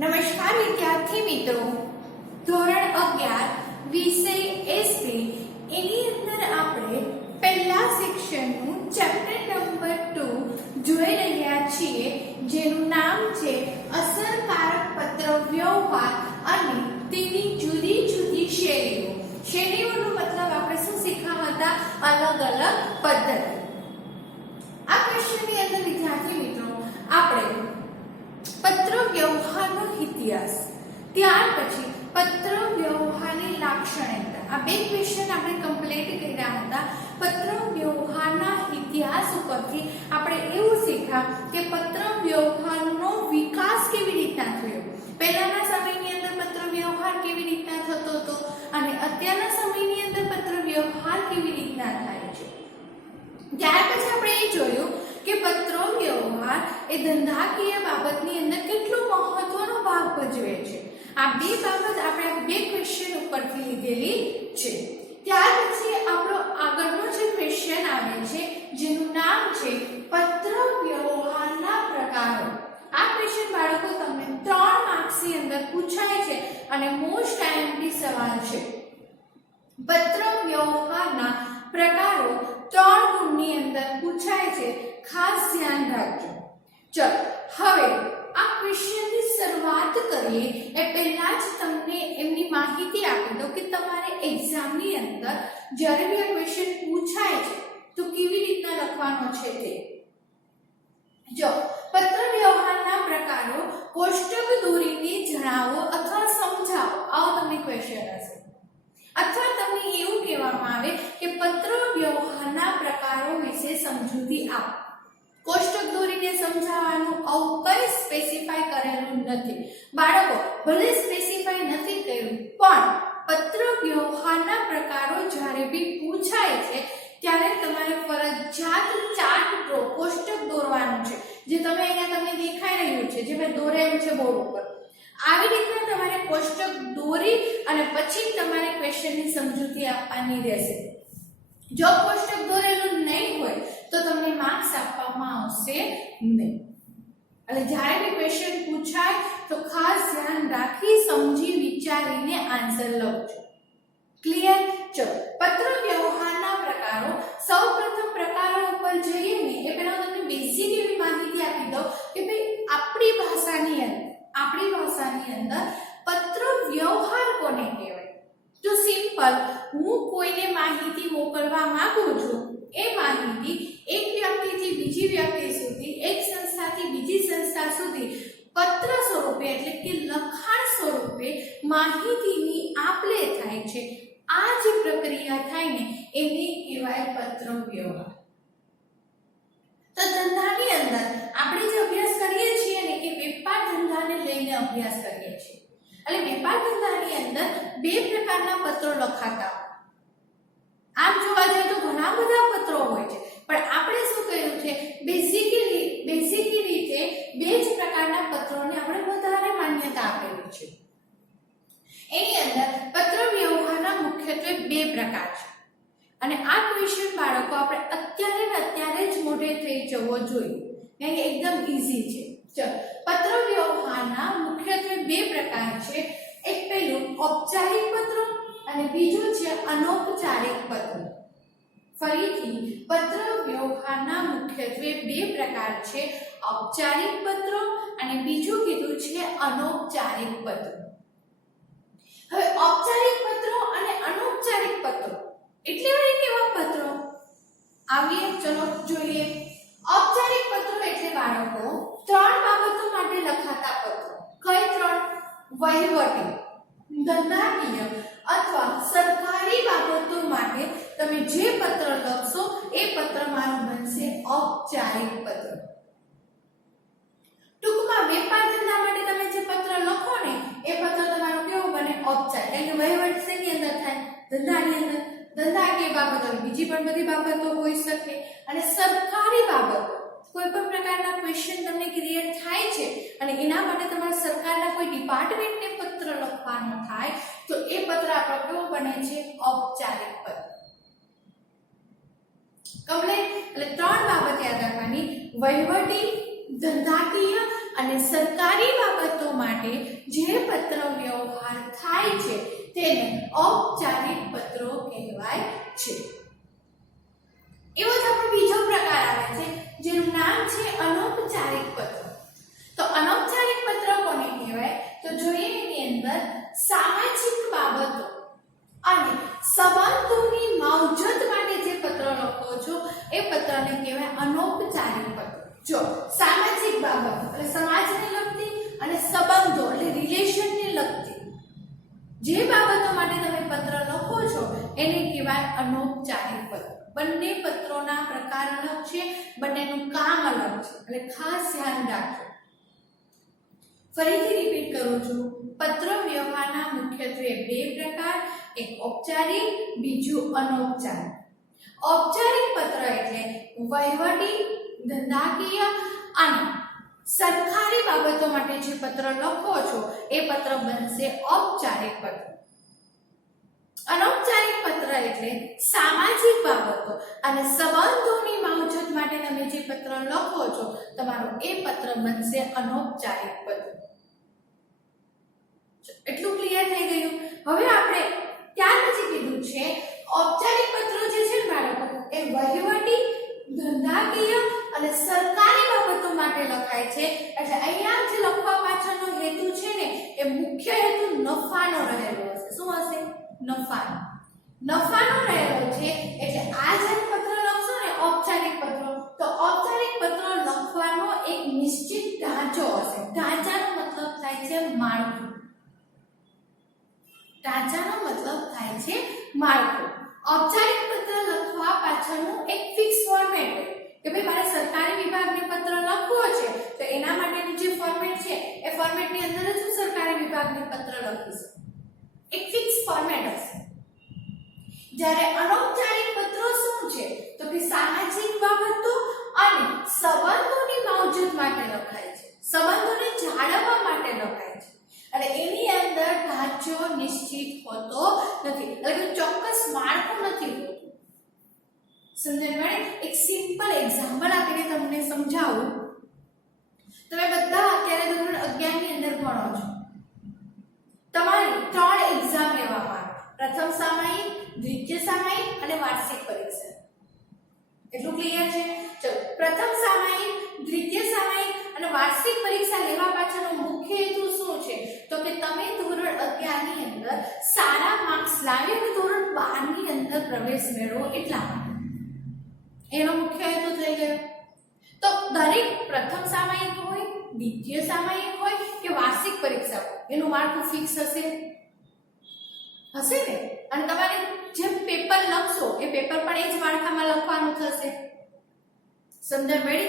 નમસ્કાર વિદ્યાર્થી મિત્રો, ધોરણ 11 વિષય એસપી એની અંદર આપણે પહેલા સેક્શનનું ચેપ્ટર નંબર 2 જોઈ રહ્યા છીએ, જેનું નામ છે અસરકારક પત્ર વ્યવહાર અને તેની જુદી જુદી શૈલીઓ. શૈલીઓનો મતલબ આપણે શું શીખવા હતા? અલગ અલગ પદ્ધતિ. આ ક્વેશ્ચનની અંદર વિદ્યાર્થી મિત્રો આપણે પત્ર વ્યવહારનો ઇતિહાસ, ત્યાર પછી પત્ર વ્યવહારની લાક્ષણિકતા, આ બે ક્વેશ્ચન આપણે કમ્પ્લીટ કર્યા હતા. પત્ર વ્યવહારના ઇતિહાસ ઉપરથી આપણે એવું શીખ્યા કે પત્ર વ્યવહારનો વિકાસ કેવી રીતના થયો, પહેલાના સમયની અંદર પત્ર વ્યવહાર કેવી રીતના થતો હતો અને અત્યારના સમયની અંદર પત્ર વ્યવહાર કેવી રીતના થાય છે. ત્યાર પછી આપણે એ જોયું કે પત્ર વ્યવહાર એ ધંધાકીય બાબતની અંદર કેટલો મહત્વનો ભાગ ભજવે છે. આ બે બાબત આપણે બે ક્વેશ્ચન ઉપરથી લીધેલી છે. ત્યાર પછી આપણો આગળનો જે ક્વેશ્ચન આવે છે જેનું નામ છે પત્ર વ્યવહારના પ્રકારો. આ ક્વેશ્ચન બાળકો તમને 3 માર્ક્સની અંદર પૂછાય છે અને મોસ્ટ આઈએમપી સવાલ છે. પત્ર વ્યવહારના પ્રકારો 3 ગુણની અંદર પૂછાય છે, ખાસ ધ્યાન રાખજો. ચલો હવે આ ક્વેશ્ચનની શરૂઆત કરીએ એ પહેલા જ તમને એમની માહિતી આપી દઉં કે તમારે એક્ઝામની અંદર જ્યારે બી આ ક્વેશ્ચન પૂછાય છે તો કેવી રીતના લખવાનો છે તે. જો પત્ર વ્યવહારના પ્રકારો કોષ્ટક દોરીને જણાવો અથવા સમજાવો, આવો તમને ક્વેશ્ચન હશે. અથવા તમને એવું કહેવામાં આવે કે પત્ર વ્યવહારના પ્રકારો વિશે સમજૂતી આપો. કોષ્ટક દોરીને સમજાવવાનું આવું કઈ સ્પેસિફાય કરેલું નથી. બાળકો ભલે સ્પેસિફાય નથી કર્યું, પણ પત્ર વ્યવહારના પ્રકારો જ્યારે બી પૂછાય છે ત્યારે તમારે ફરજિયાત ચાર્ટ કોષ્ટક દોરવાનું છે, જે તમે અહીંયા તમને દેખાઈ રહ્યું છે, જે મેં દોરેલું છે બોર્ડ ઉપર. આવી રીતના તમારે કોષ્ટક દોરી અને પછી તમારે ક્વેશ્ચનની સમજૂતી આપવાની રહેશે. જો કોષ્ટક દોરેલું નહીં હોય તો તમને માર્ક્સ આપવામાં આવશે નહીં. એટલે જ્યારે બી ક્વેશ્ચન પૂછાય તો ખાસ ધ્યાન રાખી સમજી વિચારીને આન્સર લખજો. ક્લિયર? ચલો પત્ર વ્યવહારના પ્રકારો. સૌપ્રથમ પ્રકારો ઉપર જઈએ ને એ પહેલા તમને બેઝિક એવી માહિતી આપી દઉં કે ભાઈ આપણી ભાષાની અંદર પત્ર વ્યવહાર કોને કહેવાય? તો સિમ્પલ, હું કોઈને માહિતી મોકલવા માંગુ છું, એ માહિતી એક વ્યક્તિથી બીજી વ્યક્તિ સુધી, એક સંસ્થાથી બીજી સંસ્થા સુધી પત્ર સ્વરૂપે એટલે કે લખાણ સ્વરૂપે માહિતીની આપ-લે થાય છે. આ જે પ્રક્રિયા થાય ને એને કહેવાય પત્ર વ્યવહાર. તો ધંધાની અંદર આપણે જે અભ્યાસ કરીએ છીએ ને એ વેપાર ધંધાને લઈને અભ્યાસ કરીએ છીએ. એટલે વેપાર ધંધાની અંદર બે પ્રકારના પત્રો લખાતા. આમ જોવા જઈએ તો ઘણા બધા પત્રો હોય છે, પણ આપણે શું કર્યું છે, બેઝિકલી રીતે બે જ પ્રકારના પત્રોને આપણે વધારે માન્યતા આપેલી છે. એની અંદર પત્ર વ્યવહારના મુખ્યત્વે બે પ્રકાર છે અને આ ક્વેશ્ચન બાળકો આપણે અત્યારે જ મોઢે થઈ જવો જોઈએ, કારણ કે એકદમ ઈઝી છે. ચલો પત્ર વ્યવહારના મુખ્યત્વે બે પ્રકાર છે. એક પહેલું ઔપચારિક પત્રો અને બીજું છે અનૌપચારિક પત્રો. ફરીથી પત્ર વ્યવહારના મુખ્યત્વે બે પ્રકાર છે, ઔપચારિક પત્રો અને બીજું કીધું છે અનૌપચારિક પત્રો. હવે ઔપચારિક પત્રો અને અનૌપચારિક પત્રો એટલે કેવા પત્રો? આવીએ, ચલો જોઈએ. ઔપચારિક પત્રો એટલે બાળકો 3 બાબતો માટે લખાતા પત્રો. કઈ 3? વહીવટી, ધંધાકીય અથવા સરકારી બાબતો માટે તમે જે પત્ર લખશો એ પત્ર મારું બનશે ઔપચારિક પત્ર. ટૂંકમાં વેપાર ધંધા માટે તમે જે પત્ર લખો ને એ પત્ર તમારું કેવું બને? ઔપચારિક. એટલે વહીવટ શેની અંદર થાય? ધંધાની અંદર. ધંધાકીય બાબતો બીજી પણ બધી બાબતો હોઈ શકે. અને સરકારી બાબતો, કોઈ પણ પ્રકારના ક્વેશ્ચન તમને ક્રિએટ થાય છે અને એના માટે તમારે સરકારના કોઈ ડિપાર્ટમેન્ટને પત્ર લખવાનો થાય તો એ પત્ર આપણો કેવો બને છે? ઔપચારિક પત્ર. કમ્પ્લીટ. એટલે 3 બાબત યાદ રાખવાની: વહીવટી, ધંધાકીય અને સરકારી બાબતો માટે જે પત્ર વ્યવહાર થાય છે તેને ઔપચારિક પત્રો કહેવાય છે. એવો જ આપણો બીજો પ્રકાર આવે છે જેનું નામ છે અનૌપચારિક પત્રો. તો અનૌપચારિક પત્ર કોને કહેવાય? તો જોઈએ એની અંદર સામાજિક બાબતો અને સંબંધોની માવજત માટે જે પત્ર લખો છો એ પત્રને કહેવાય અનૌપચારિક પત્ર. જો સામાજિક બાબતો એટલે સમાજને લગતી અને સંબંધો એટલે રિલેશનને લગતી જે બાબતો માટે તમે પત્ર લખો છો એને કહેવાય અનૌપચારિક પત્ર. બંને પત્રોના પ્રકાર અલગ છે, બંનેનું કામ અલગ છે એટલે ખાસ ધ્યાન રાખજો. ફરીથી રિપીટ કરું છું, પત્ર વ્યવહારના મુખ્યત્વે બે પ્રકાર, એક ઔપચારિક, બીજું અનૌપચારિક. ઔપચારિક પત્ર એટલે વહીવટી, ધંધાકીય અને સરકારી બાબતો માટે જે પત્ર લખો છો એ પત્ર બનશે ઔપચારિક પત્ર. અનૌપચારિક પત્ર એટલે સામાજિક બાબતો અને સંબંધોની માવજત માટે તમે જે પત્ર લખો છો તમારું એ પત્ર બનશે અનૌપચારિક પત્ર. એટલું ક્લિયર થઈ ગયું? હવે આપણે ત્યાર પછી કીધું છે ઔપચારિક પત્રો જે છે બાળકો એ વહીવટી, ધંધાકીય અને સરકારી બાબતો માટે લખાય છે. એટલે અહીંયા જે લખવા પાછળનો હેતુ છે ને એ મુખ્ય હેતુ નફાનો રહેલો હશે. શું હશે? નફાનો રહેલો છે. એટલે આ જે પત્ર લખશો ને ઔપચારિક પત્રો, તો ઔપચારિક પત્રો લખવાનો એક નિશ્ચિત ઢાંચો હશે. ઢાંચાનો મતલબ થાય છે માળખું. ઢાંચાનો મતલબ થાય છે માળખું. ઔપચારિક પત્ર લખવા પાછળનું એક ફિક્સ ફોર્મેટ હોય કે ભાઈ મારે સરકારી વિભાગને પત્ર લખવો છે તો એના માટેનું જે ફોર્મેટ છે એ ફોર્મેટની અંદર જ હું સરકારી વિભાગને પત્ર લખીશ. એક ફિક્સ ફોર્મેટ હશે. જ્યારે અનૌપચારિક પત્રો શું છે તો કે સામાજિક બાબતો અને સંબંધોની માવજત માટે લખાય છે, સંબંધોને જાળવવા માટે લખાય છે. અને એની અંદર ઢાંચો નિશ્ચિત હોતો નથી, એટલે ચોક્કસ માળખું નથી હોતું. સમજણ પડે? એક સિમ્પલ એક્ઝામ્પલ આપીને તમને સમજાવું. તમે બધા અત્યારે ધોરણ 11 ની અંદર ભણો છો. તમારી 3 એક્ઝામ લેવામાં આવે, પ્રથમ સામયિક, દ્વિતીય સામયિક અને વાર્ષિક પરીક્ષા. એટલું ક્લિયર છે? ચલો, પ્રથમ સામયિક, દ્વિતીય સામયિક અને વાર્ષિક પરીક્ષા લેવા પાછળનો મુખ્ય હેતુ શું છે તો કે તમે ધોરણ 11 ની અંદર સારા માર્ક્સ લાવી અને ધોરણ 12 ની અંદર પ્રવેશ મેળવો એટલા માટે. એનો મુખ્ય હેતુ થઈ ગયો. તો દરેક પ્રથમ સામયિક હોય, દ્વિતીય સામયિક હોય કે વાર્ષિક પરીક્ષા હોય એનું માળખું ફિક્સ હશે ને? અને તમારે જે પેપર લખશો એ પેપર પણ એ જ માળખામાં લખવાનું થશે. સમજણ પડી?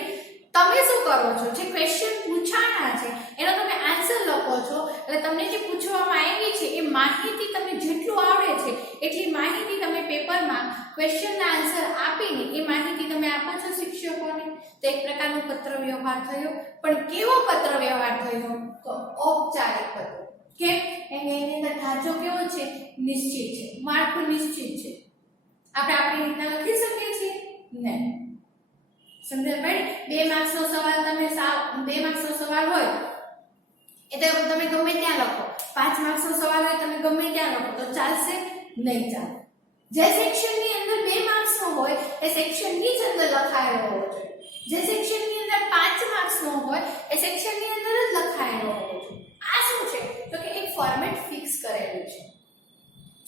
તમે શું કરો છો? જે ક્વેશ્ચન પૂછાણા છે એનો તમે આન્સર લખો છો એટલે તમને જે પૂછવામાં આવી છે એ માહિતી તમને જેટલું આવડે છે એટલી માહિતી તમે પેપરમાં ક્વેશ્ચનના આન્સર આપીને એ માહિતી તમે આપો છો શિક્ષકોને. તો એક પ્રકારનો પત્ર વ્યવહાર થયો. પણ કેવો પત્ર વ્યવહાર થયો? તો ઔપચારિક પત્ર. કેમ? એની અંદર ઢાંચો કેવો છે? નિશ્ચિત છે, માળખું નિશ્ચિત છે. આપણે આપણી રીતના લખી શકીએ છીએ? નહીં. સમજણ પડી? 2 માર્ક્સનો સવાલ તમે 2 માર્ક્સનો સવાલ હોય એટલે તમે ગમે ત્યાં લખો, 5 માર્ક્સનો સવાલ હોય તમે ગમે ત્યાં લખો તો ચાલશે? નહીં ચાલે. જે સેક્શનની અંદર 2 માર્ક્સનો હોય એ સેક્શનની જ અંદર લખાયેલો હોવો જોઈએ. જે સેક્શનની અંદર 5 માર્ક્સનો હોય એ સેક્શનની અંદર જ લખાયેલો હોવો જોઈએ. આ શું છે તો કે એક ફોર્મેટ ફિક્સ કરેલું છે.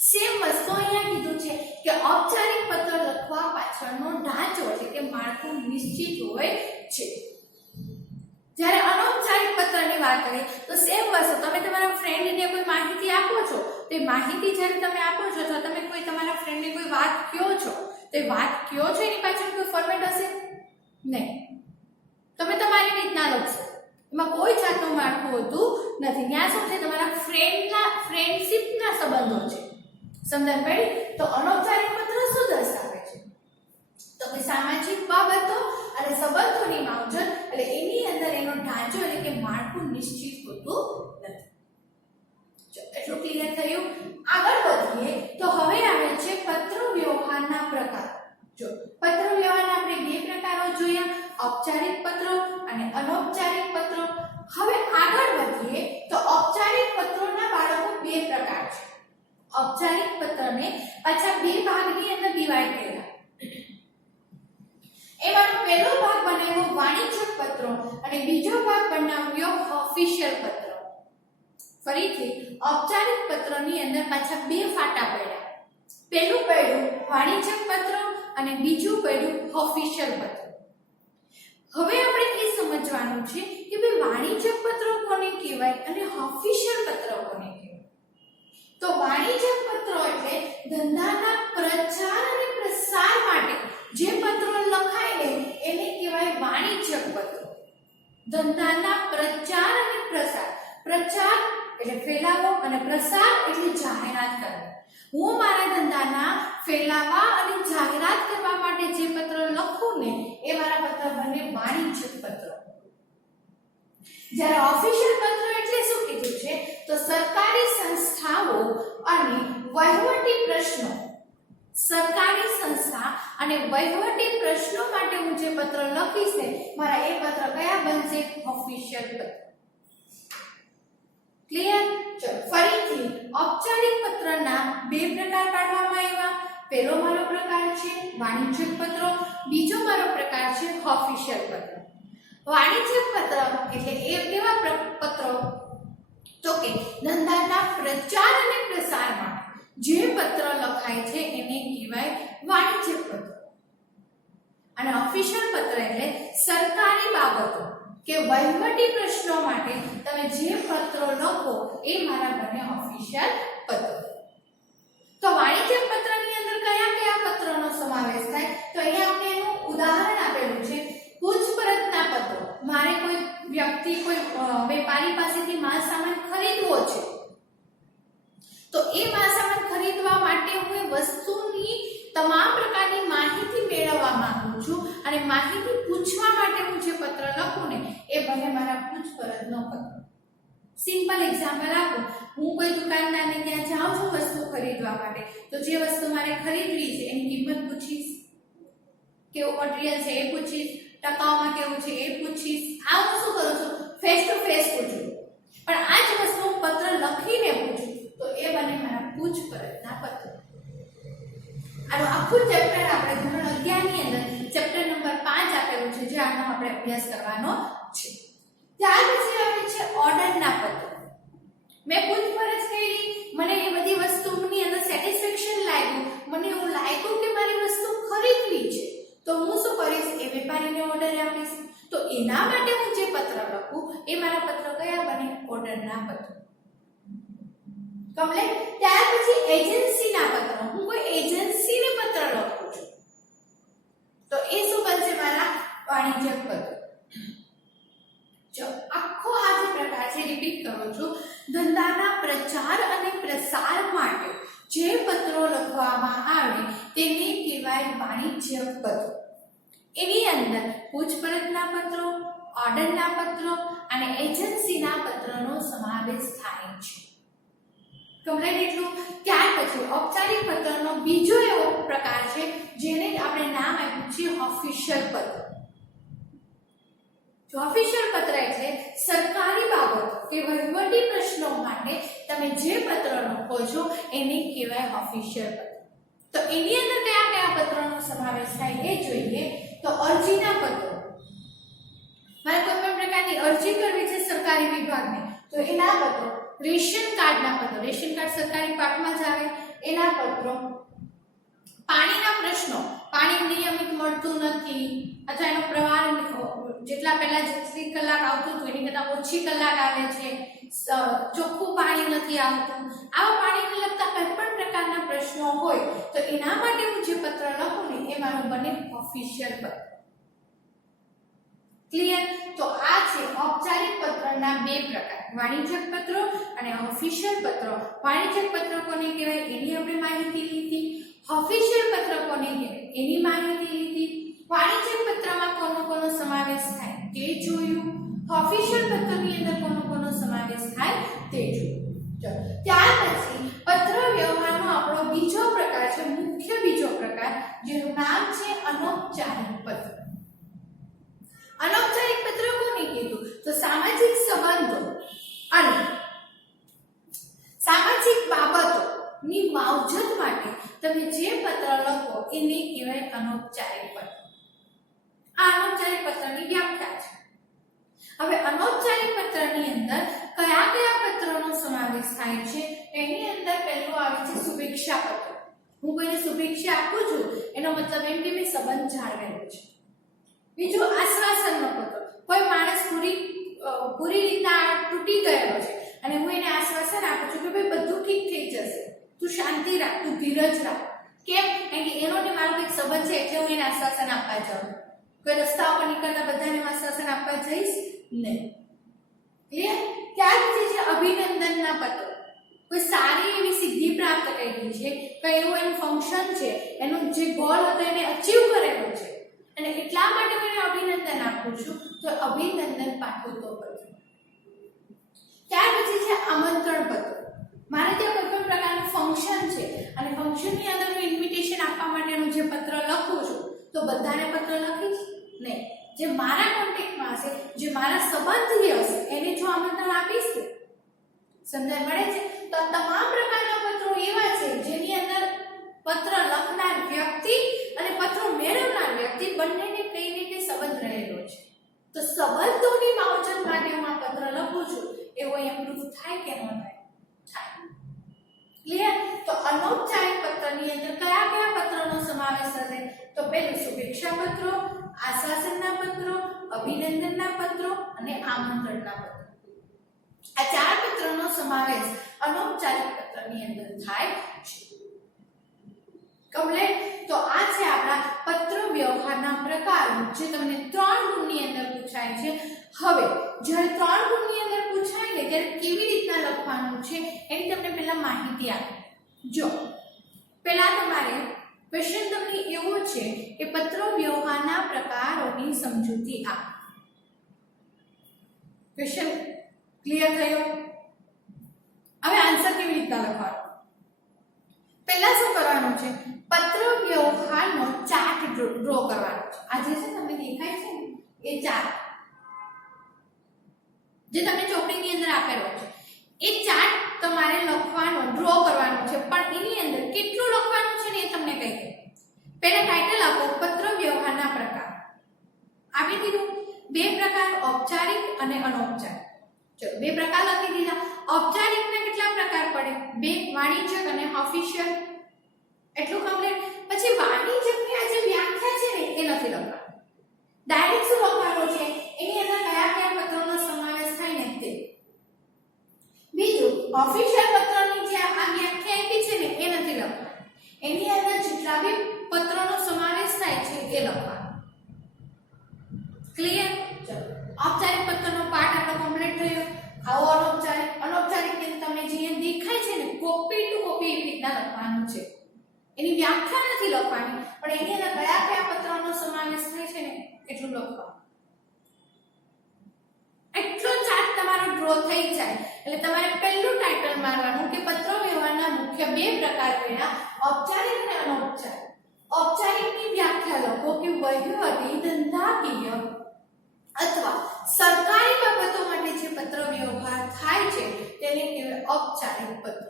સેમ વસ્તુ અહીંયા કીધું છે કે ઔપચારિક પત્ર લખવા પાછળનો ઢાંચો એટલે કે માળખું નિશ્ચિત હોય છે. જ્યારે અનૌપચારિક પત્રની વાત કરીએ તો સેમ વસ્તુ તમે તમારા ફ્રેન્ડને કોઈ માહિતી આપો છો તો એ માહિતી જ્યારે તમે આપો છો તો તમે કોઈ તમારા ફ્રેન્ડને કોઈ વાત કહો છો તો એ વાત કહો છો એની પાછળ કોઈ ફોર્મેટ હશે? નહીં. તમે તમારી રીતના લખશો, એમાં કોઈ જાતનું માળખું હોતું નથી. ત્યાં શું છે? તમારા ફ્રેન્ડશિપના સંબંધો છે. સમજણ પડી? તો અનૌપચારિક પત્ર શું દર્શાવે છે તો કે સામાજિક બાબતો અને સંબંધોની માવજત, એટલે એની અંદર એનો ઢાંચો એટલે કે માળખું નિશ્ચિત હોતું નથી. એટલું ક્લિયર થયું? આગળ વધીએ તો હવે આવે છે પત્ર વ્યવહારના પ્રકાર. જો પત્ર વ્યવહારના આપણે 2 પ્રકારો જોયા, ઔપચારિક પત્રો અને અનૌપચારિક પત્રો. આગળ વધીએ તો ઔપચારિક પત્રોના બાળકો બે પ્રકાર છે. ઔપચારિક પત્રને પાછા બે ભાગની અંદર ડિવાઈડ કર્યા. એમાંનો પહેલો ભાગ બનાવ્યો વાણિજ્યક પત્રો અને બીજો ભાગ બનાવ્યો ઓફિશિયલ પત્રો. ફરીથી ઔપચારિક પત્રોની અંદર પાછા બે ફાટા પડ્યા. પહેલું પડ્યું વાણિજ્યક પત્રો અને બીજું પડ્યું ઓફિશિયલ પત્રો. હવે આપણે એ સમજવાનું છે કે ભાઈ વાણિજ્યક પત્રો કોને કહેવાય અને ઓફિશિયલ પત્રો કોને કહેવાય. તો વાણિજ્યક પત્રો એટલે ધંધાના પ્રચાર અને પ્રસાર માટે જે પત્રો લખાય ને એને કહેવાય વાણિજ્યક પત્રો. ધંધાના પ્રચાર અને પ્રસાર. પ્રચાર એટલે ફેલાવો અને પ્રસાર એટલે જાહેરાત કરવી. હું મારા ધંધાના ફેલાવા અને જાહેરાત કરવા માટે જે પત્ર લખું ને એ મારા પત્ર બને વાણિજ્યક પત્રો. જ્યારે ઓફિશિયલ પત્રો એટલે શું કીધું છે તો સરકારી સંસ્થાઓ અને વહીવટી પ્રશ્નો. સરકારી સંસ્થા અને વહીવટી પ્રશ્નો માટે હું જે પત્ર લખીશ ને મારા એ પત્ર કયા બનશે ઓફિશિયલ પત્ર. ક્લિયર? ચલો ફરીથી ઔપચારિક પત્રના બે પ્રકાર પાડવામાં આવ્યા. પહેલો મારો પ્રકાર છે વાણિજ્યક પત્રો, બીજો મારો પ્રકાર છે ઓફિશિયલ પત્રો. વાણિજ્યક પત્ર એટલે એવા પત્રો તો કે ધંધાના પ્રચાર અને પ્રસાર માટે જે પત્ર લખાય છે એને કહેવાય વાણિજ્યક પત્ર. અને ઓફિશિયલ પત્ર એટલે સરકારી બાબતો કે વહીવટી પ્રશ્નો માટે તમે જે પત્રો લખો એ મારા બને ઓફિશિયલ પત્રો. તો વાણિજ્યક પત્રની અંદર કયા કયા પત્રોનો સમાવેશ થાય તો અહીંયા આપણે એનું ઉદાહરણ આપેલું છે પૂછપરછના પત્રો. મારે કોઈ વ્યક્તિ કોઈ વેપારી પાસેથી માલ સામાન ખરીદવો છે તો એ માલ સામાન ખરીદવા માટે હું એ વસ્તુની તમામ પ્રકારની માહિતી મેળવવા માંગુ છું અને માહિતી પૂછવા માટે હું જે પત્ર લખું ને એ બને મારા પૂછપરછનો પત્ર. સિમ્પલ એક્ઝામ્પલ આપું. હું કોઈ દુકાનદારને ત્યાં જાઉં છું વસ્તુ ખરીદવા માટે તો જે વસ્તુ મારે ખરીદવી છે એની કિંમત પૂછીશ, કેવું મટીરીયલ છે એ પૂછીશ, ટકાઉમાં કેવું છે એ પૂછીશ. આ હું શું કરું છું ફેસ ટુ ફેસ પૂછું. પણ આ જ વસ્તુ હું પત્ર લખીને પૂછું તો એ બને મારા પૂછપરછના પત્ર. આનો આખું ચેપ્ટર આપણે ધોરણ 11 ની અંદર ચેપ્ટર નંબર 5 આપેલું છે જે આનો આપણે અભ્યાસ કરવાનો છે. ત્યાર પછી આવે છે ઓર્ડરના પત્રો. મેં પૂછપરછ કરી, મને એ બધી વસ્તુની અંદર સેટિસ્ફેક્શન લાગ્યું, મને એવું લાગ્યું કે મારી વસ્તુ ખરીદવી છે તો હું શું કરીશ એ વેપારીને ઓર્ડર આપીશ. તો એના માટે હું જે પત્ર લખું એ મારા પત્ર કયા બને ઓર્ડરના પત્ર. કમ્પ્લીટ. ત્યાર પછી એજન્સીના પત્ર. હું કોઈ એજન્સીને પત્ર લખું છું તો એ શું બનશે મારા વાણિજ્યક પત્ર. જો આખો આ જે પ્રકાર છે રિપીટ કરું છું. ધંધાના પ્રચાર અને પ્રસાર માટે જે પત્રો લખવામાં આવે તેને કહેવાય વાણિજ્યક પત્રો. એની અંદર પૂછપરછના પત્રો, ઓર્ડરના પત્રો અને એજન્સીના પત્રનો સમાવેશ થાય છે. કમ્પ્લીટ એટલું. ત્યાર પછી ઔપચારિક પત્રનો બીજો એવો પ્રકાર છે જેને આપણે નામ આપ્યું છે ઓફિશિયલ પત્ર. જો ઓફિશિયલ પત્ર એટલે સરકારી બાબતો કે વહીવટી પ્રશ્નો માટે તમે જે પત્ર લખો છો એને કહેવાય ઓફિશિયલ પત્ર. તો એની અંદર કયા કયા પત્રોનો સમાવેશ થાય એ જોઈએ. તો અરજીના પત્રો. મારે કોઈ પણ પ્રકારની અરજી કરવી છે સરકારી વિભાગને તો એના પત્રો. રેશન કાર્ડના પત્રો. રેશન કાર્ડ સરકારી પાકમાં જ આવે એના પત્રો. પાણીના પ્રશ્નો. પાણી નિયમિત મળતું નથી અથવા એનો પ્રવાહ જેટલા પહેલા જેટલી કલાક આવતું હતું એની કરતાં ઓછી કલાક આવે છે, ચોખ્ખું પાણી નથી આવતું, આવા પાણીને લગતા કોઈ પણ પ્રકારના પ્રશ્નો હોય તો એના માટે હું જે પત્ર લખું ને એ મારું બને ઓફિશિયલ પત્ર. ક્લિયર? તો આ છે ઔપચારિક પત્રના બે પ્રકાર, વાણિજ્યક પત્રો અને ઓફિશિયલ પત્રો. વાણિજ્યક પત્રો કોને કહેવાય એની આપણે માહિતી લીધી. ઓફિશિયલ પત્ર કોને કહેવાય એની માહિતી લીધી. વાણિજ્યક પત્રમાં કોનો સમાવેશ થાય તે જોયું. ઓફિશિયલ પત્રની અંદર કોનો સમાવેશ થાય તે જોયું. ચલો ત્યાર પછી પત્ર વ્યવહારનો આપણો બીજો પ્રકાર છે, મુખ્ય બીજો પ્રકાર, જેનું નામ છે અનૌપચારિક પત્ર. અનૌપચારિક પત્ર કોને કીધું તો સામાજિક સંબંધો અને સામાજિક બાબતોની માવજત માટે તમે જે પત્ર લખો એને કહેવાય અનૌપચારિક પત્ર. આ અનૌપચારિક પત્રની વ્યાખ્યા છે. હવે અનૌપચારિક પત્રની અંદર કયા કયા પત્રોનો સમાવેશ થાય છે? એની અંદર પહેલું આવે છે શુભેચ્છા પત્ર. હું કોઈને શુભેચ્છા આપું છું એનો મતલબ એમ કે મેં સંબંધ જાળવેલો છે. બીજું આશ્વાસનનો પત્ર. કોઈ માણસ પૂરી રીતના તૂટી ગયેલો છે અને હું એને આશ્વાસન આપું છું કે ભાઈ બધું ઠીક થઈ જશે, તું શાંતિ રાખ, તું ધીરજ રાખ. કેમ? કારણ કે એનો ને મારો કંઈક સંબંધ છે એટલે હું એને આશ્વાસન આપવા જાઉં. કોઈ રસ્તા ઉપર નીકળતા બધાને આશ્વાસન આપવા જઈશ નહીં. ક્લિયર? ત્યાર પછી છે અભિનંદનના પત્રો. કોઈ સારી એવી સિદ્ધિ પ્રાપ્ત કરી છે, કોઈ એવું એનું ફંક્શન છે, એનો જે ગોલ હતો એને અચીવ કરેલો છે અને એટલા માટે હું એને અભિનંદન આપું છું, તો અભિનંદન પાઠવતો પત્ર. ત્યાર પછી છે આમંત્રણ પત્ર. મારે ત્યાં કોઈ પણ પ્રકારનું ફંક્શન છે અને ફંક્શનની અંદર હું ઇન્વિટેશન આપવા માટેનું જે પત્ર લખું છું, તો બધાને પત્ર લખીશ નહીં. જે મારા કોન્ટેક્ટમાં હશે, જે મારા સંબંધી હશે એને જો આમંત્રણ આપીશ ને, સમજણ મળે છે? તો તમામ પ્રકારના પત્રો એવા છે જેની અંદર પત્ર લખનાર વ્યક્તિ અને પત્ર મેળવનાર વ્યક્તિ બંનેને કંઈ ને કંઈ સંબંધ રહેલો છે. તો સંબંધોની માવજત માટે હું આ પત્ર લખું છું, એવો ઇમ્પ્રૂવ થાય કે ન થાય? થાય. ક્લિયર? તો અનૌપચારિક પત્રની અંદર કયા કયા પત્રોનો સમાવેશ થશે? તો પહેલું શુભેચ્છા પત્રો, આશ્વાસનના પત્રો, અભિનંદનના પત્રો અને આમંત્રણના પત્રો. આ ચાર પત્રોનો સમાવેશ અનૌપચારિક પત્રની અંદર થાય છે. કમ્પ્લીટ? તો આ છે આપણા પત્ર વ્યવહારના પ્રકારો જે તમને 3 ગુણની અંદર પૂછાય છે. હવે જ્યારે 3 ગુણની અંદર પૂછાય ને ત્યારે કેવી રીતના લખવાનું છે એની તમને પહેલા માહિતી આપું. જો પહેલા તમારે ક્વેશ્ચન તમને એવો છે કે પત્ર વ્યવહારના પ્રકારોની સમજૂતી આપ. ક્વેશ્ચન ક્લિયર થયો? હવે આન્સર કેવી રીતના લખવાનો? પહેલા શું કરવાનું છે? પત્ર વ્યવહારનો ચાર્ટ ડ્રો કરવાનો છે. આ જે છે તમને દેખાય છે ને એ ચાર્ટ જે તમને ચોપડીની અંદર આપેલો છે, એ ચાર્ટ તમારે લખવાનો, ડ્રો કરવાનો છે. પણ એની અંદર કેટલું લખવાનું છે ને એ તમને કહી દઉં. પહેલા ટાઇટલ આપો, પત્ર વ્યવહારના પ્રકાર. આપી દીધું. 2 પ્રકાર, ઔપચારિક અને અનૌપચારિક. ચલો 2 પ્રકાર લખી દીધા. ઔપચારિકના કેટલા પ્રકાર પડે? 2, વાણિજ્યક અને ઓફિશિયલ. એટલું કમ્પ્લીટ. પછી વાણિજ્યકની આ જે વ્યાખ્યા છે ને એ નથી લખવાનું. ડાયરેક્ટ શું લખવાનું છે? એની અંદર કયા કયા પત્રોનો સમાવેશ થાય ને તે. બીજું, ઓફિશિયલ પત્રની જે આ વ્યાખ્યા આપી છે ને એ નથી લખવાનું. એની અંદર જેટલા બી પત્રોનો સમાવેશ થાય છે એ લખવાનું. ક્લિયર? ચલો ઔપચારિક પત્રનો પાઠ આપણો કમ્પ્લીટ થયો. આવો અનૌપચારિક. અનૌપચારિક તમને જે દેખાય છે ને કોપી ટુ કોપી એવી રીતના લખવાનું છે. એની વ્યાખ્યા નથી લખવાની, પણ એની અંદર કયા કયા પત્રોનો સમાવેશ થાય છે ને એટલું લખવાનું. એટલો ચાર્ટ તમારો ડ્રો થઈ જાય એટલે તમારે પહેલું ટાઇટલ મારવાનું કે પત્ર વ્યવહારના મુખ્ય 2 પ્રકાર કયા? ઔપચારિક અને અનૌપચારિક. ઔપચારિકની વ્યાખ્યા લખો કે વહીવટી, ધંધાકીય અથવા સરકારી બાબતો માટે જે પત્ર વ્યવહાર થાય છે તેને કહેવાય ઔપચારિક પત્ર.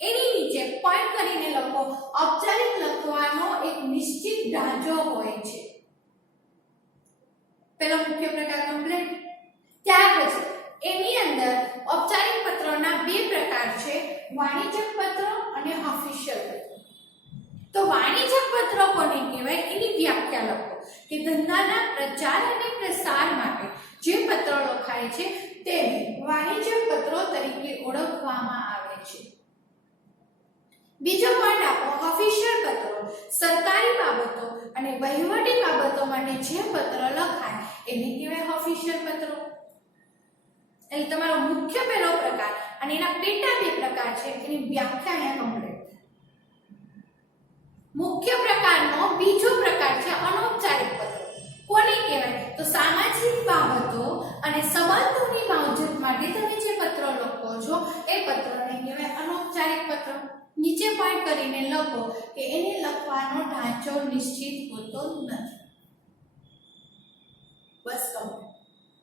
એની નીચે પોઈન્ટ કરીને લખો. ઔપચારિક લખવાનો એક નિશ્ચિત ઢાંચો હોય છે. પહેલો મુખ્ય પ્રકાર કમ્પ્લીટ. ત્યાર પછી એની અંદર ઔપચારિક પત્રોના 2 પ્રકાર છે, વાણિજ્યક પત્રો અને ઓફિશિયલ પત્રો. તો વાણિજ્યક પત્રો કોને કહેવાય એની વ્યાખ્યા લખો કે ધંધાના પ્રચાર અને પ્રસાર માટે જે પત્રો લખાય છે તેને વાણિજ્યક પત્રો તરીકે ઓળખવામાં આવે છે. બીજો પોઈન્ટ આપો, ઓફિશિયલ પત્રો સરકારી બાબતો અને વહીવટી બાબતો માટે જે પત્ર લખાય એને કહેવાય ઓફિશિયલ પત્રો. એટલે તમારો મુખ્ય પહેલો પ્રકાર અને એના પેટા 2 પ્રકાર છે એની વ્યાખ્યા અહીંયા કમ્પ્લીટ. મુખ્ય પ્રકારનો બીજો પ્રકાર છે અનૌપચારિક પત્રો. કોને કહેવાય? તો સામાજિક બાબતો અને સંબંધોની માવજત માટે તમે જે પત્રો લખો છો એ પત્રને કહેવાય અનૌપચારિક પત્રો. નીચે પોઈન્ટ કરીને લખો કે એને લખવાનો ઢાંચો નિશ્ચિત હોતો નથી. બસ કમ્પ્લીટ.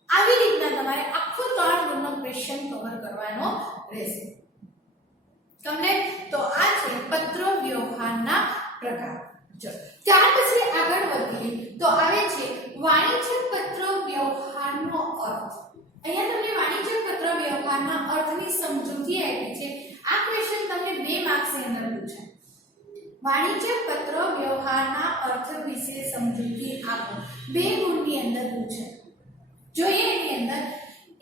આવી રીતના તમારે આખો 3 ગુણનો ક્વેશ્ચન વાણિજ્યક પત્ર વ્યવહારનો અર્થ. અહીંયા તમને વાણિજ્યક પત્ર વ્યવહારના અર્થની સમજૂતી આપી છે. આ ક્વેશ્ચન તમને 2 માર્ક્સની અંદર પૂછાય. વાણિજ્યક પત્ર વ્યવહારના અર્થ વિશે સમજૂતી આપો. 2 ગુણની અંદર પૂછાય. જોઈએ એની અંદર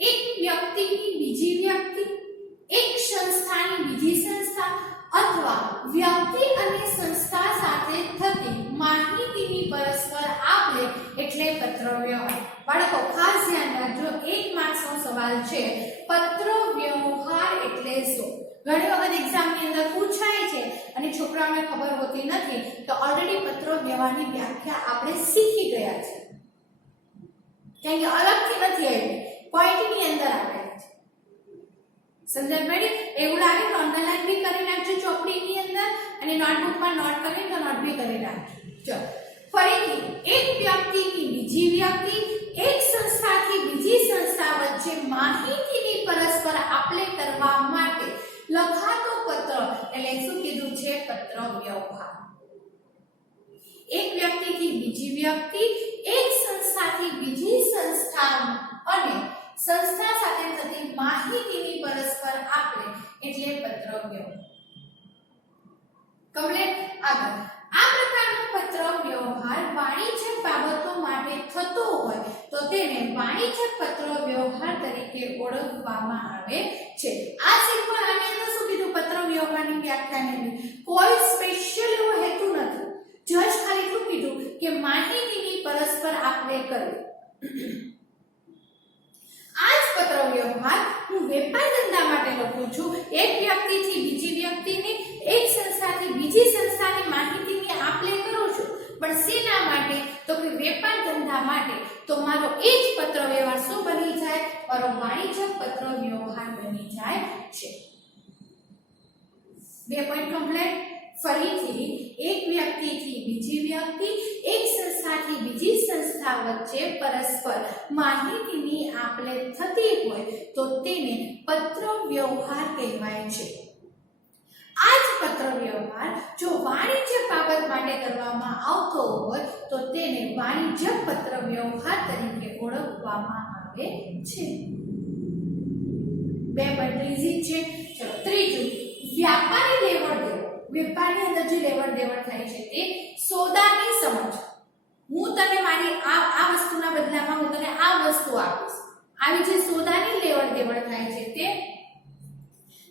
એક વ્યક્તિની બીજી વ્યક્તિ, એક સંસ્થાની બીજી સંસ્થા અથવા વ્યક્તિ અને સંસ્થા સાથે થતી માહિતીની પરસ્પર આપ-લે એટલે પત્ર વ્યવહાર. બાળકો ખાસ ધ્યાન રાખજો, 1 માર્ક્સનો સવાલ છે. પત્ર વ્યવહાર એટલે શું? ઘણી વખત એક્ઝામની અંદર પૂછાય છે અને છોકરાઓને ખબર હોતી નથી તો ઓલરેડી પત્ર વ્યવહારની વ્યાખ્યા આપણે શીખી ગયા છે. કેમ કે અલગથી નથી આવી, પોઈન્ટની અંદર આપેલી છે. સમજણ પડી? એવું લાગે તો અંડરલાઈન બી કરી નાખજો ચોપડીની અંદર અને નોટબુકમાં નોટ કરી તો નોટ બી કરી નાખજો. ચલો ફરીથી, એક વ્યક્તિની બીજી વ્યક્તિ, એક સંસ્થાથી બીજી સંસ્થા વચ્ચે માહિતીની પરસ્પર આપ-લે કરવા માટે લખાતો પત્ર એટલે શું કીધું છે? પત્ર વ્યવહાર. એક વ્યક્તિથી બીજી વ્યક્તિ, એક સંસ્થાથી બીજી સંસ્થા અને સંસ્થા સાથે થતી માહિતીની પરસ્પર આપ-લે એટલે પત્ર વ્યવહાર. કમ્પ્લીટ. આગળ, આ પ્રકારનો પત્ર વ્યવહાર વાણિજ્યક બાબતો માટે થતો હોય તો તેને વાણિજ્યક પત્ર વ્યવહાર તરીકે ઓળખવામાં આવે છે. આ શીખવા આની અંદર શું કીધું? પત્ર વ્યવહારની વ્યાખ્યાને કોઈ સ્પેશિયલ એવો હેતુ નથી. જજ ખાલી શું કીધું કે માહિતીની પરસ્પર આપ-લે કરવી. આ જ પત્ર વ્યવહાર હું વેપાર ધંધા માટે લખું છું. એક વ્યક્તિથી બીજી વ્યક્તિને, એક સંસ્થાથી બીજી સંસ્થાની માહિતીની આપ-લે કરું છું. પણ શેના માટે? તો કે વેપાર ધંધા માટે. તો મારો એ જ પત્ર વ્યવહાર શું બની જાય? મારો વાણિજ્યક પત્ર વ્યવહાર બની જાય છે. 2 પોઈન્ટ કમ્પ્લીટ. ફરીથી, એક વ્યક્તિથી બીજી વ્યક્તિ, એક સંસ્થાથી બીજી સંસ્થા વચ્ચે પરસ્પર માહિતીની આપ-લે થતી હોય તો તેને પત્ર વ્યવહાર કહેવાય છે. આ જ પત્ર વ્યવહાર જો વાણિજ્ય બાબત માટે કરવામાં આવતો હોય તો તેને વાણિજ્યક પત્ર વ્યવહાર તરીકે ઓળખવામાં આવે છે. 2 પોઈન્ટ ઈઝી છે. ચલો ત્રીજું, વ્યાપારી લેવડ-દેવડ. વેપારની અંદર જે લેવડ દેવડ થાય છે તે સોદાની સમજ. હું તને મારી આ વસ્તુના બદલામાં હું તને આ વસ્તુ આપીશ. આવી જે સોદાની લેવડ દેવડ થાય છે તે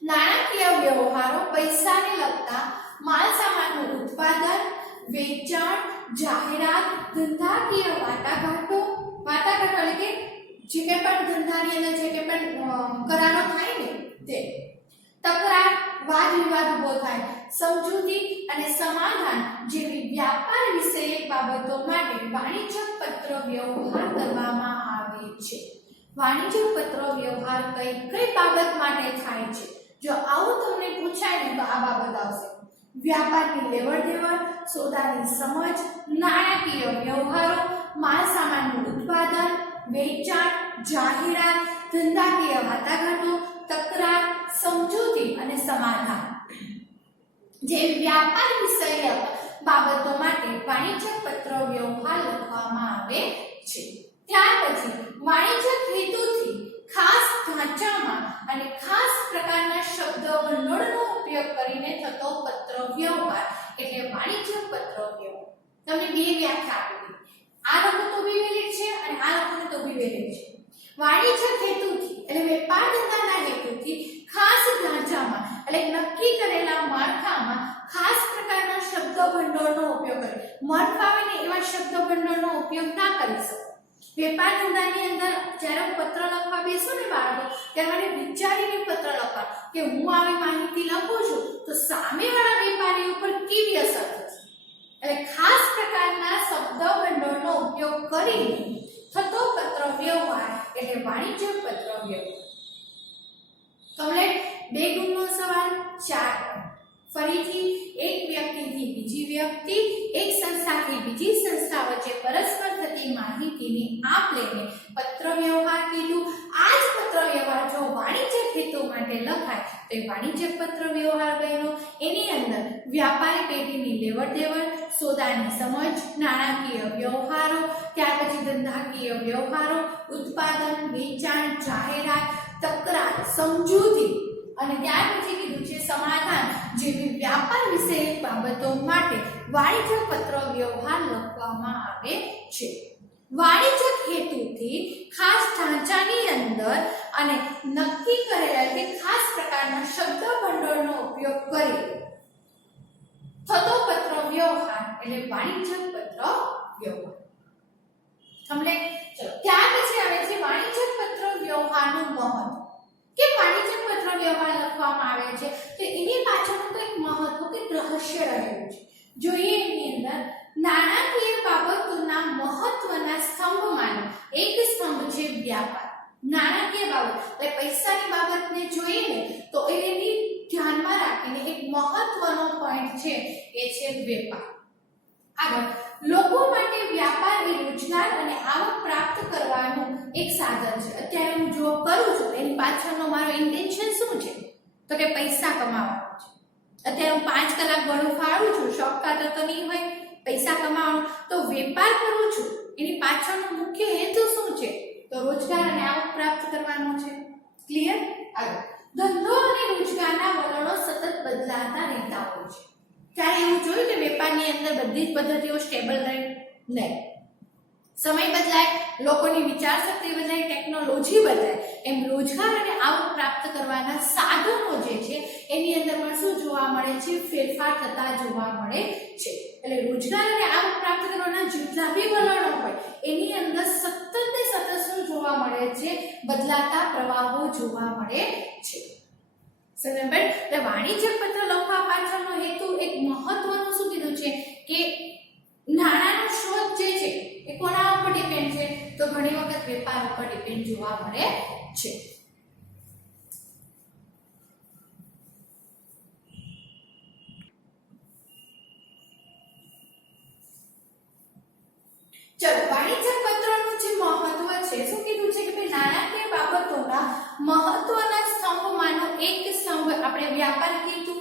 નાણાકીય વ્યવહારો, પૈસાને લગતા માલ સામાનનું ઉત્પાદન, વેચાણ, જાહેરાત, ધંધાકીય વાટાઘાટો એટલે કે જે કે પણ ધંધાની અંદર જે કે પણ કરારો થાય ને તે, તકરાર, વાદ વિવાદ ઉભો થાય, સમજૂતી અને સમાધાન જેવી વ્યાપાર વિષયક બાબતો માટે વાણિજ્યક પત્ર વ્યવહાર કરવામાં આવે છે. વાણિજ્યક પત્ર વ્યવહાર કઈ બાબત માટે થાય છે? જો આવું તમને પૂછાય ને તો આ બાબત આવશે. વ્યાપારની લેવડ-દેવડ, સોદાની સમજ, નાણાકીય વ્યવહારો, માલ સામાનનું ઉત્પાદન, વેચાણ, જાહેરાત, ધંધાકીય વાટાઘાટો, તકરાર, સમજૂતી અને સમાધાન જેવી વ્યાપાર વિષયક બાબતો માટે વાણિજ્યક પત્ર વ્યવહાર લખવામાં આવે છે. ત્યાર પછી વાણિજ્યક હેતુથી ખાસ ઢાંચામાં અને ખાસ પ્રકારના શબ્દ ભંડોળનો ઉપયોગ કરીને થતો પત્ર વ્યવહાર એટલે વાણિજ્યક પત્ર વ્યવહાર. તમને 2 વ્યાખ્યા આપી. આ લોકો તો બી વેલિડ છે અને આ લોકો તો બી વેલિડ છે. વાણિજ્યક હેતુથી એટલે વેપાર ધંધાના હેતુથી ખાસ ઢાંચામાં એટલે નક્કી કરેલા માળખામાં ખાસ પ્રકારના શબ્દ ભંડોળનો ઉપયોગ કરે. મર્થ આવે ને એવા શબ્દ ભંડોળનો ઉપયોગ ના કરી શકો. વેપાર ધંધાની અંદર જ્યારે હું પત્ર લખવા બેસું ને બાળકો, ત્યારે મને વિચારીને પત્ર લખવા કે હું આવી માહિતી લખું છું તો સામેવાળા વેપારી ઉપર કેવી અસર થશે. એટલે ખાસ પ્રકારના શબ્દ ભંડોળનો ઉપયોગ કરીને થતો પત્ર વ્યવહાર એટલે વાણિજ્યક પત્ર વ્યવહાર. કમ્પ્લીટ. 2 ગુણનો સવાલ. 4 ફરીથી, એક વ્યક્તિથી બીજી વ્યક્તિ, એક સંસ્થાથી બીજી સંસ્થા વચ્ચે પરસ્પર થતી માહિતીની આપ-લેને પત્ર વ્યવહાર કીધું. આ જ પત્ર વ્યવહાર જો વાણિજ્યક હેતુ માટે લખાય તો એ વાણિજ્યક પત્ર વ્યવહાર બન્યો. એની અંદર વ્યાપારી પેઢીની લેવડ-દેવડ, સોદાની સમજ, નાણાકીય વ્યવહારો, ત્યાર પછી ધંધાકીય વ્યવહારો, ઉત્પાદન, વેચાણ, જાહેરાત, તકરાર, સમજૂતી અને ત્યાર પછી કીધું છે સમાધાન જેવી વ્યાપાર વિષયક બાબતો માટે વાણિજ્ય પત્ર વ્યવહાર લખવામાં આવે છે. વાણિજ્યક હેતુથી ખાસ ઢાંચાની અંદર અને નક્કી કરેલા કે ખાસ પ્રકારના શબ્દ ભંડોળનો ઉપયોગ કરી થતો પત્ર વ્યવહાર એટલે વાણિજ્યક પત્ર વ્યવહાર. સમજે? ચલો ત્યાર પછી આવે છે વાણિજ્યક પત્ર વ્યવહારનું મહત્વ. કે વાણિજ્યક પત્ર વ્યવહાર લખવામાં આવે છે તો એની પાછળનું કંઈક મહત્વ કે રહસ્ય રહેલું છે. જોઈએ એની અંદર નાણાકીય બાબતોના મહત્વના સ્તંભમાંનો એક સ્તંભ છે વ્યાપાર. નાણાકીય બાબત એટલે પૈસાની બાબતને જોઈએ ને તો એની ધ્યાનમાં રાખીને એક મહત્વનો પોઈન્ટ છે એ છે વેપાર. આગળ લોકો માટે વ્યાપાર એ રોજગાર અને આવક પ્રાપ્ત કરવાનું એક સાધન છે. અત્યારે હું જોબ કરું છું એની પાછળનો મારો ઇન્ટેન્શન શું છે તો કે પૈસા કમાવાનો છે. અત્યારે હું 5 કલાક ભણું ફાળું છું, શોખ ખાતર તો નહીં હોય, પૈસા કમાવાનો. તો વેપાર કરું છું એની પાછળનો મુખ્ય હેતુ શું છે તો રોજગાર અને આવક પ્રાપ્ત કરવાનો છે. ક્લિયર? આગળ ધંધો અને રોજગારના વલણો સતત બદલાતા રહેતા હોય છે. ત્યારે એવું જોયું કે વેપારની અંદર બધી જ પદ્ધતિઓ સ્ટેબલ રહે નહીં. સમય બદલાય, લોકોની વિચારશક્તિ બદલાય, ટેકનોલોજી બદલાય, એમ રોજગાર અને આવક પ્રાપ્ત કરવાના સાધનો જે છે એની અંદર પણ શું જોવા મળે છે ફેરફાર થતા જોવા મળે છે. એટલે રોજગાર અને આવક પ્રાપ્ત કરવાના જેટલા બી વલણો હોય એની અંદર સતત ને સતત શું જોવા મળે છે બદલાતા પ્રવાહો જોવા મળે છે. સમજાયું? એટલે વાણિજ્યક પત્ર લખવા પાછળનો હેતુ એક મહત્વનું શું કીધું છે કે નાણાંનો સ્ત્રોત જે છે એ કોના ઉપર ડિપેન્ડ છે તો ઘણી વખત વેપાર ઉપર ડિપેન્ડ જોવા મળે છે. ચલો વાણિજ્યક પત્રનું જે મહત્વ છે શું કીધું છે કે ભાઈ નાણાકીય બાબતોના મહત્વના સ્તંભમાંનો એક સ્તંભ આપણે વ્યાપાર કીધું.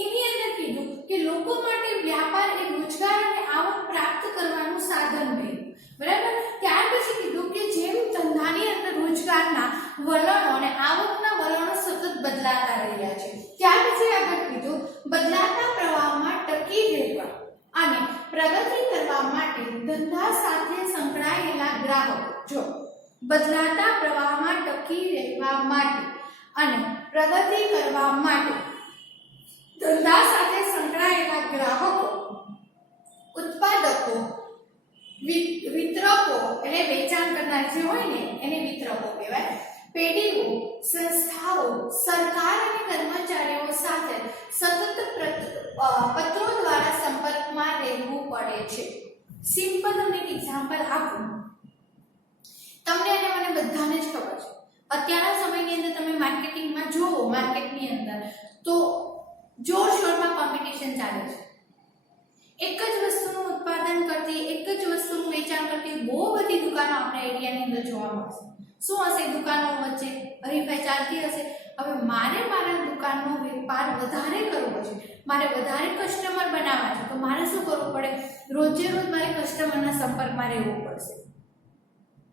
એની અંદર કીધું કે લોકો માટે વ્યાપાર એ રોજગાર અને આવક પ્રાપ્ત કરવાનું સાધન બન્યું. બરાબર? ત્યાર પછી કીધું કે જેમ ધંધાની અંદર રોજગારના વલણો અને આવકના વલણો સતત બદલાતા રહ્યા છે. ત્યાર પછી આગળ કીધું બદલાતા પ્રવાહમાં ટકી રહેવા અને પ્રગતિ કરવા માટે ધંધા સાથે સંકળાયેલા ગ્રાહકો જો બદલાતા પ્રવાહમાં ટકી રહેવા માટે અને પ્રગતિ કરવા માટે ધંધા સાથે સંકળાયેલા ગ્રાહકો, ઉત્પાદકો, વિતરકો એટલે વેચાણ કરનાર જે હોય ને એને વિતરકો કહેવાય, પેઢીઓ, સંસ્થાઓ, સરકાર અને કર્મચારીઓ સાથે સતત પત્રો દ્વારા સંપર્કમાં રહેવું પડે છે. સિમ્પલ અને એક્ઝામ્પલ આપું તમને અને મને બધાને જ ખબર છે. અત્યારના સમયની અંદર તમે માર્કેટિંગમાં જોવો, માર્કેટની અંદર તો જોરશોરમાં કોમ્પિટિશન ચાલે છે. એક જ વસ્તુનું ઉત્પાદન કરતી, એક જ વસ્તુનું વેચાણ કરતી બહુ બધી દુકાનો આપણા એરિયાની અંદર જોવા મળશે. શું હશે દુકાનો વચ્ચે હરીફાઈ ચાલતી હશે. હવે મારે મારા દુકાનનો વેપાર વધારે કરવો છે, મારે વધારે કસ્ટમર બનાવવા છે તો મારે શું કરવું પડે રોજે રોજ મારે કસ્ટમરના સંપર્કમાં રહેવું પડશે.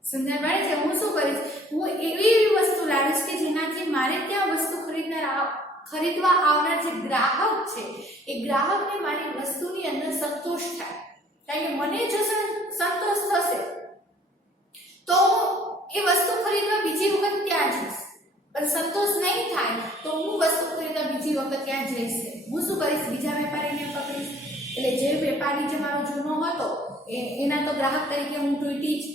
સમજણ પડે છે? હું શું કરીશ હું એવી વસ્તુ લાવીશ કે જેનાથી મારે ત્યાં વસ્તુ ખરીદવા આવનાર જે ગ્રાહક છે એ ગ્રાહકને મારી વસ્તુની અંદર સંતોષ થાય. કારણ કે મને જો સંતોષ થશે તો એ વસ્તુ ખરીદવા બીજી વખત ત્યાં જઈશ, પણ સંતોષ નહીં થાય તો હું વસ્તુ ખરીદવા બીજી વખત ત્યાં જઈશ. હું શું કરીશ બીજા વેપારીને પકડીશ. એટલે જે વેપારી જે મારો જૂનો હતો એના તો ગ્રાહક તરીકે હું તૂટી જ.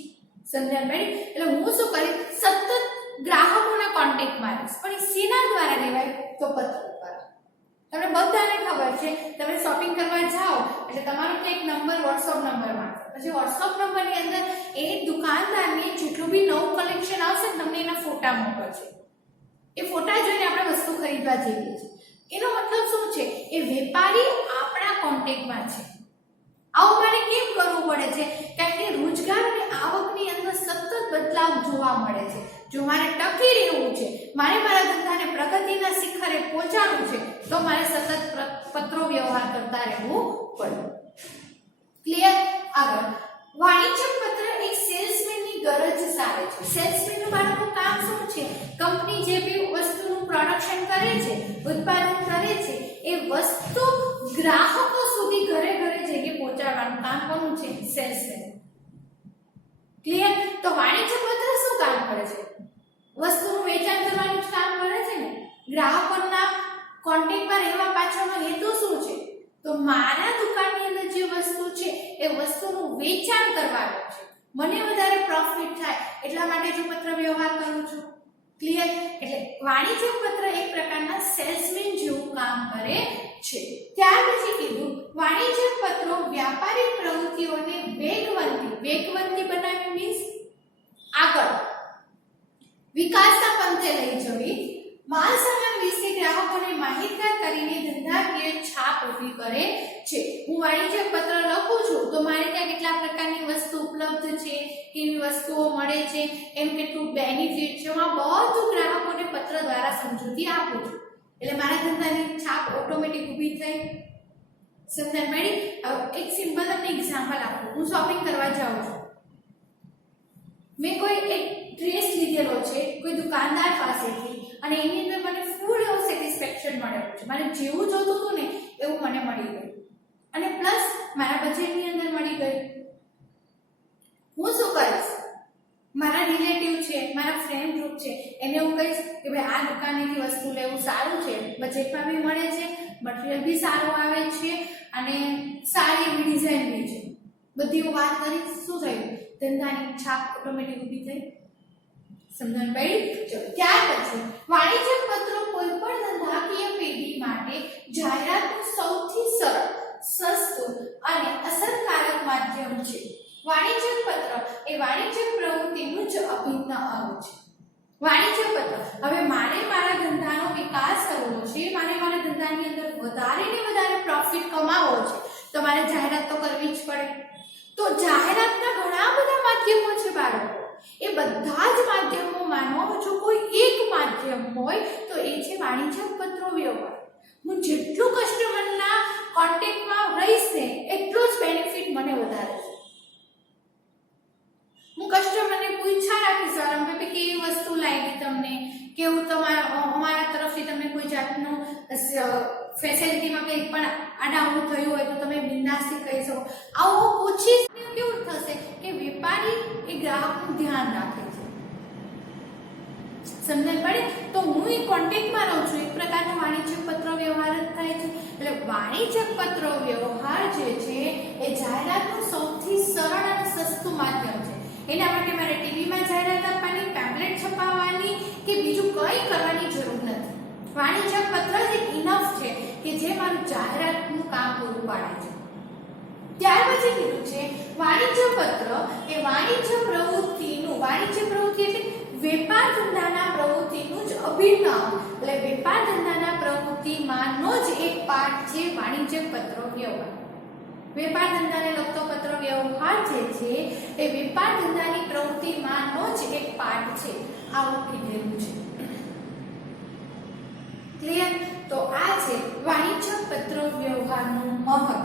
સમજણ પડી? એટલે હું શું કરીશ સતત ગ્રાહકોના કોન્ટેક્ટમાં રહીશ. પણ એ શેના દ્વારા લેવાય તો પત્ર દ્વારા. તમને બધાને ખબર છે તમે શોપિંગ કરવા જાઓ એટલે તમારો એક નંબર વોટ્સઅપ નંબર માંગશે. પછી વોટ્સઅપ નંબરની અંદર એ દુકાનદારને જેટલું બી નવું કલેક્શન આવશે તમને એના ફોટા મોકલશે. એ ફોટા જોઈને આપણે વસ્તુ ખરીદવા જઈએ છીએ. એનો મતલબ શું છે એ વેપારી આપણા કોન્ટેક્ટમાં છે. આવું મારે કેમ કરવું પડે છે કારણ કે રોજગાર અને આવકની અંદર સતત બદલાવ જોવા મળે છે. જો મારે ટકી રહેવું છે, મારે મારા ધંધાને પ્રગતિના શિખરે પહોંચાડવું છે તો મારે સતત પત્રો વ્યવહાર કરતા રહેવું પડે. ક્લિયર? આગળ વાણિજ્યક પત્ર સારે છે. સેલ્સમેનનું બાળકો કામ શું છે? કંપની જે બી વસ્તુનું પ્રોડક્શન કરે છે, ઉત્પાદન કરે છે, એ વસ્તુ ગ્રાહકો સુધી ઘરે ઘરે જઈને પહોંચાડવાનું કામ કોનું છે? સેલ્સમેન. ક્લિયર? તો વાણિજ્ય પત્ર શું કામ કરે છે? વસ્તુનું વેચાણ કરવાનું જ કામ કરે છે ને. ગ્રાહકોના કોન્ટેક્ટમાં રહેવા પાછળનો હેતુ શું છે? તો મારા દુકાનની અંદર જે વસ્તુ છે એ વસ્તુનું વેચાણ કરવાનું છે, મને વધારે પ્રોફિટ થાય એટલા માટે જો પત્ર વ્યવહાર કરું છું. ક્લિયર? એટલે વાણિજ્ય પત્ર એક પ્રકારના સેલ્સમેન જેવું કામ કરે છે. ત્યાર પછી કીધું વાણિજ્ય પત્રો વ્યાપારિક પ્રવૃત્તિઓને વેગવંતી બનાવી મીન્સ આગળ વિકાસના પંથે લઈ જવી, માલ સામાન વિશે ગ્રાહકોને માહિતગાર કરીને ધંધાકીય છાપ ઊભી કરે છે. હું વાણિજ્ય પત્ર લખું છું તો મારે ત્યાં કેટલા પ્રકારની વસ્તુ ઉપલબ્ધ છે, કેવી વસ્તુઓ મળે છે, એનું કેટલું બેનિફિટ છે, હું બધું ગ્રાહકોને પત્ર દ્વારા સમજૂતી આપું છું. એટલે મારા ધંધાની છાપ ઓટોમેટિક ઊભી થઈ. સમજણ પડી? હવે એક સિમ્પલ તમને એક્ઝામ્પલ આપું. હું શોપિંગ કરવા જાઉં છું, મેં કોઈ એક ડ્રેસ લીધેલો છે કોઈ દુકાનદાર પાસેથી અને એની અંદર મને ફૂલ એવો સેટિસ્ફેક્શન મળેલું છે, મને જેવું જોતું હતું ને એવું મને મળી ગયું અને પ્લસ મારા બજેટની અંદર મળી ગયું. હું શું કરીશ? મારા રિલેટિવ છે, મારા ફ્રેન્ડ ગ્રુપ છે, એને હું કહીશ કે ભાઈ આ દુકાનેથી વસ્તુ લેવું સારું છે, બજેટમાં બી મળે છે, મટીરિયલ બી સારું આવે છે અને સારી એવી ડિઝાઇન બી છે. બધી હું વાત કરીશ. શું થયું? ધંધાની છાપ ઓટોમેટિક ઊભી થઈ. સમજણ પડી? ચલો ત્યાર પછી વાણિજ્ય પત્રો કોઈ પણ ધંધાકીય પેઢી માટે જાહેરાતનું સૌથી સરળ, સસ્તું અને અસરકારક માધ્યમ છે. વાણિજ્ય પત્ર એ વાણિજ્ય પ્રવૃત્તિનું જ અભિન્ન અંગ છે. વાણિજ્ય પત્ર, હવે મારે મારા ધંધાનો વિકાસ કરવો છે, મારે મારા ધંધાની અંદર વધારે ને વધારે પ્રોફિટ કમાવવો છે, તો મારે જાહેરાત તો કરવી જ પડે. તો જાહેરાતના ઘણા બધા માધ્યમો છે બાળકો. એ બધા જ માધ્યમોમાંનો જો કોઈ એક માધ્યમ હોય તો એ છે વાણિજ્ય પત્રો વ્યવહાર. હું જેટલું કસ્ટમરના કોન્ટેક્ટમાં રહીશ ને એટલો જ બેનિફિટ મને વધારે છે. હું કસ્ટમરને પૂછ્યા રાખીશ વારંવાર કે કેવી વસ્તુ લાગી તમને, કેવું અમારા તરફથી તમને કોઈ જાતનું ફેસિલિટીમાં કંઈ પણ આડાઅવળું થયું હોય તો તમે બિંદાસથી કહી શકો. આવું પૂછીશ કેવું થશે કે વેપારી એ ગ્રાહકનું ધ્યાન રાખે છે. સમજણ પડે? તો હું એ કોન્ટેક્ટમાં રહું છું, એક પ્રકારનો વાણિજ્ય પત્ર વ્યવહાર જ થાય છે. એટલે વાણિજ્ય પત્ર વ્યવહાર જે છે એ જાહેરાતનું સૌથી સરળ અને સસ્તું માધ્યમ છે. એના માટે મારે ટીવીમાં જાહેરાત આપવાની, પેમ્પલેટ છપાવવાની કે બીજું કંઈ કરવાની જરૂર નથી. વાણિજ્ય પત્ર જ ઇનફ છે કે જે મારું જાહેરાતનું કામ પૂરું પાડે છે. ત્યાર પછી કીધું છે વાણિજ્ય પત્ર એ વાણિજ્ય પ્રવૃત્તિ એટલે વેપાર ધંધાના પ્રવૃત્તિનું જ અભિન્ન અંગ. એટલે વેપાર ધંધાના પ્રવૃત્તિમાંનો જ એક પાર્ટ છે વાણિજ્ય પત્ર વ્યવહાર. વેપાર ધંધાને લગતો પત્ર વ્યવહાર જે છે એ વેપાર ધંધાની પ્રવૃત્તિમાંનો જ એક પાર્ટ છે. આવું કીધેલું છે. ક્લિયર? તો આ છે વાણિજ્ય પત્ર વ્યવહારનું મહત્વ.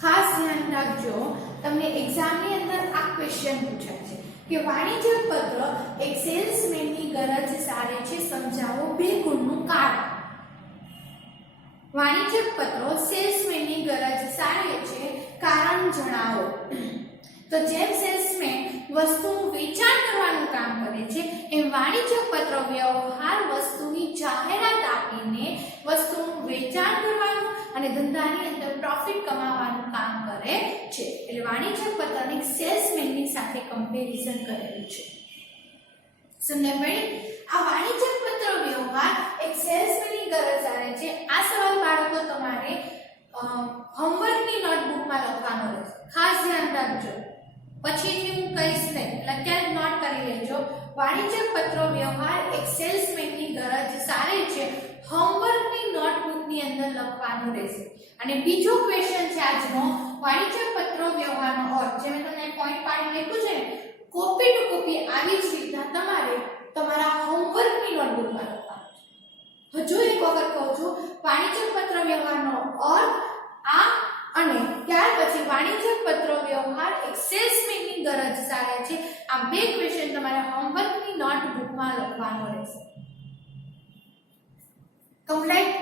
ખાસ ધ્યાન રાખજો, તમને એક્ઝામની અંદર આ ક્વેશ્ચન પૂછાય છે કે વાણિજ્ય પત્ર એક સેલ્સમેનની ગરજ સારે છે, સમજાવો 2 ગુણનું કારણ. વાણિજ્ય પત્રો સેલ્સમેનની ગરજ સારે છે, કારણ જણાવો. તો જેમ સેલ્સમેન વસ્તુનું વેચાણ કરવાનું કામ કરે છે એમ વાણિજ્ય પત્ર વ્યવહાર વસ્તુની જાહેરાત આપીને વસ્તુનું વેચાણ કરવાનું અને ધંધાની અંદર પ્રોફિટ કમાવાનું કામ કરે છે. એટલે વાણિજ્ય પત્રની સેલ્સમેનની સાથે કમ્પેરિઝન કરેલું છે. સમજણ પડી? આ વાણિજ્ય પત્ર વ્યવહાર એક સેલ્સમેનની ગરજ આવે છે. આ સવાલ બાળકો તમારે હોમવર્કની નોટબુકમાં લખવાનો રહેશે. ખાસ ધ્યાન રાખજો, પછીથી હું કહીશ નહીં, એટલે અત્યારે નોટ કરી લેજો. વાણિજ્ય પત્ર વ્યવહાર એક સેલ્સમેનની ગરજ સારે છે, હોમવર્કની નોટબુકની અંદર લખવાનું રહેશે. અને બીજો ક્વેશ્ચન છે આજનો, વાણિજ્ય પત્ર વ્યવહારનો અર્થ. જે મેં તમને પોઈન્ટ પાડી લખ્યું છે કોપી ટુ કોપી આવી જ રીતના તમારે તમારા હોમવર્કની નોટબુકમાં લખવાનું છે. હજુ એક વખત કહું છું, વાણિજ્ય પત્ર વ્યવહારનો અર્થ આ અને ત્યાર પછી વાણિજ્ય પત્ર વ્યવહાર એક સેલ્સમેનની ઉત્તર જ સારા છે. આ બે ક્વેશ્ચન તમારે હોમવર્કની નોટબુકમાં લખવાનો રહેશે. કમ્પ્લીટ